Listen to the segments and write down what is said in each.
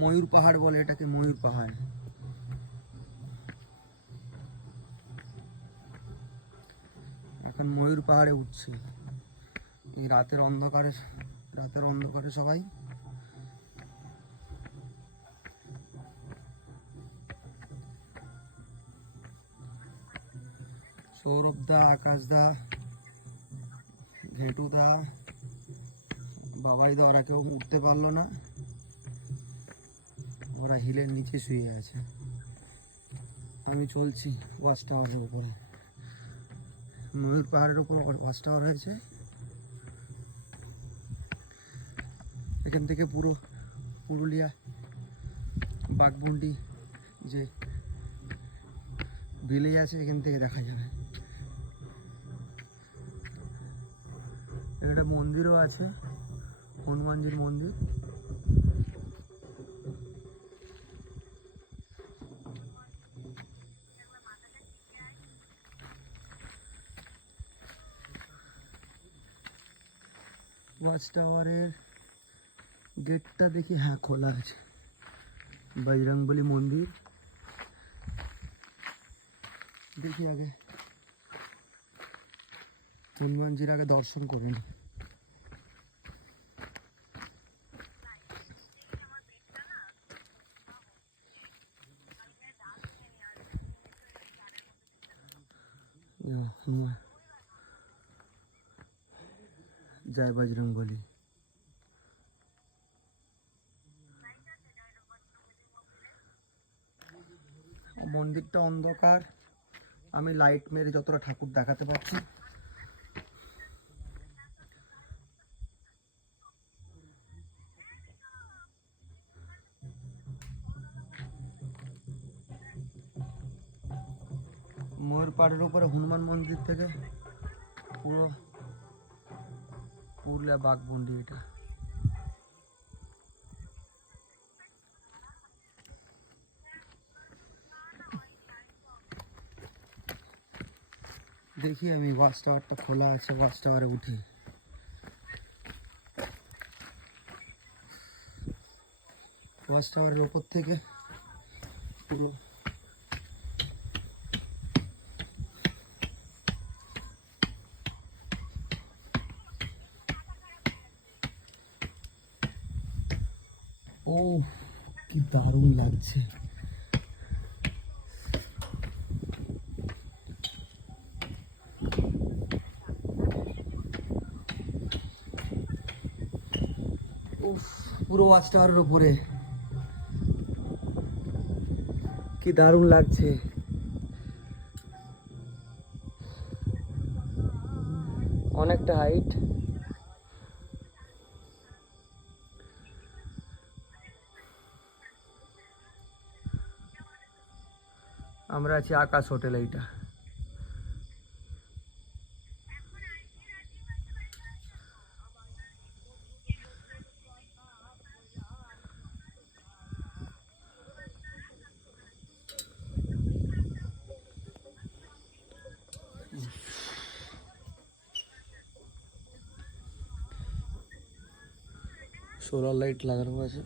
ময়ূর পাহাড় বলে এটাকে, ময়ূর পাহাড়। এখন ময়ূর পাহাড়ে উঠছে এই রাতের অন্ধকারে সবাই। সৌরভ দা, আকাশ দা, ঘেটু দা, বাবাই দা, ওরা কেউ উঠতে পারলো না, ওরা হিলের নিচে শুয়ে আছে। আমি চলছি ওয়াচ টাওয়ারের উপরে, ময়ূর পাহাড়ের উপর ওয়াচ টাওয়ার হয়েছে। এখান থেকে পুরো পুরুলিয়া বাঘমুন্ডি যে ভিলেজ আছে এখান থেকে দেখা যাবে। একটা মন্দিরও আছে, হনুমানজির মন্দির। ওয়াচ টাওয়ারের গেটটা দেখি, হ্যাঁ খোলা আছে। বজরংবলী মন্দির দেখি, আগে হনুমানজির আগে দর্শন করুন। জয় বজরংবলী। মন্দিরটা অন্ধকার, আমি লাইট মেরে যতটা ঠাকুর দেখাতে পারছি। ময়ূর পাহাড়ের উপরে হনুমান মন্দির থেকে পুরো পুরুলিয়া বাঘমুন্ডি এটা। দেখি আমি ওয়াচ টাওয়ারটা খোলা আছে, ওয়াচ টাওয়ারে উঠি। ওয়াচ টাওয়ারের ওপর থেকে পুরো ও কি দারুণ লাগছে। পুরো ওয়াচ টাওয়ারের উপরে কি দারুণ লাগছে। অনেকটা হাইট। আমরা আছি আকাশ হোটেল। এইটা সোলার লাইট লাগানো আছে।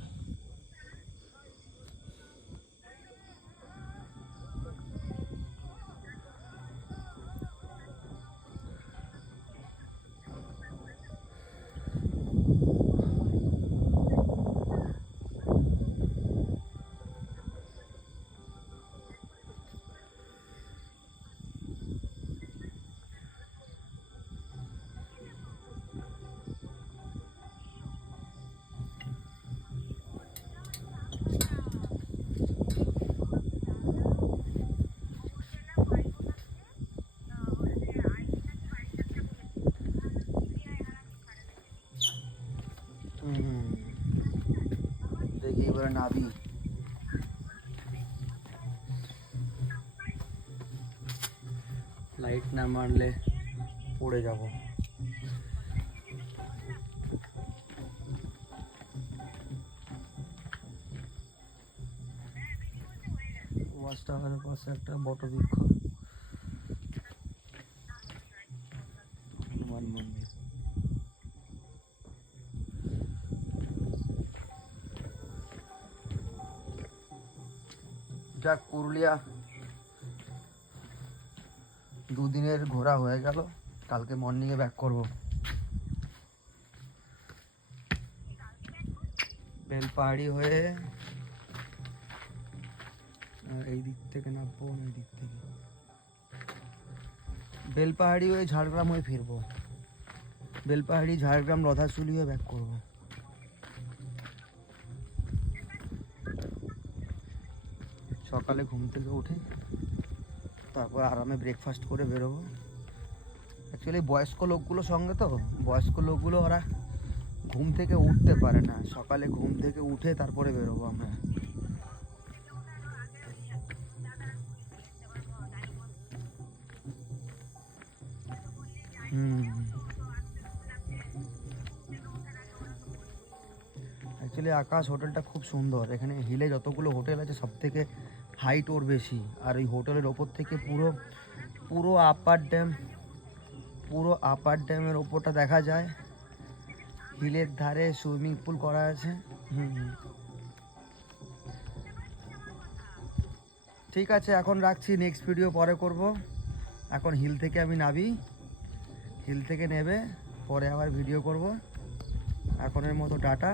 দেখি এবারে নাবি। লাইট না মারলে পড়ে যাব। ওয়াচ টাওয়ারের পাশে একটা বটবৃক্ষ, হনুমান মন্দির। যাক, পুরুলিয়া দুদিনের ঘোরা হয়ে গেল, কালকে মর্নিংয়ে ব্যাক করব। বেলপাহাড়ি হয়ে এই দিক থেকে নামবো, এই দিক থেকে বেলপাহাড়ি হয়ে ঝাড়গ্রাম হয়ে ফিরবো। বেলপাহাড়ি, ঝাড়গ্রাম, রথাশুলি হয়ে ব্যাক করব। সকালে ঘুম থেকে উঠে তারপর আরামে ব্রেকফাস্ট করে বেরোবো। অ্যাকচুয়ালি বয়স্ক লোকগুলো সঙ্গে, তো বয়স্ক লোকগুলো ওরা ঘুম থেকে উঠতে পারে না, সকালে ঘুম থেকে উঠে তারপরে বেরোবো আমরা। অ্যাকচুয়ালি আকাশ হোটেলটা খুব সুন্দর। এখানে হিলে যতগুলো হোটেল আছে সব থেকে হাইট ওর বেশি, আর এই হোটেলের ওপর থেকে পুরো পুরো আপার ড্যামের ওপরটা দেখা যায়। হিলের ধারে সুইমিং পুল করা আছে। ঠিক আছে, এখন রাখছি, নেক্সট ভিডিও পরে করব। এখন হিল থেকে আমি নামি, হিল থেকে নেবে পরে আবার ভিডিও করব। এখনের মতো টাটা।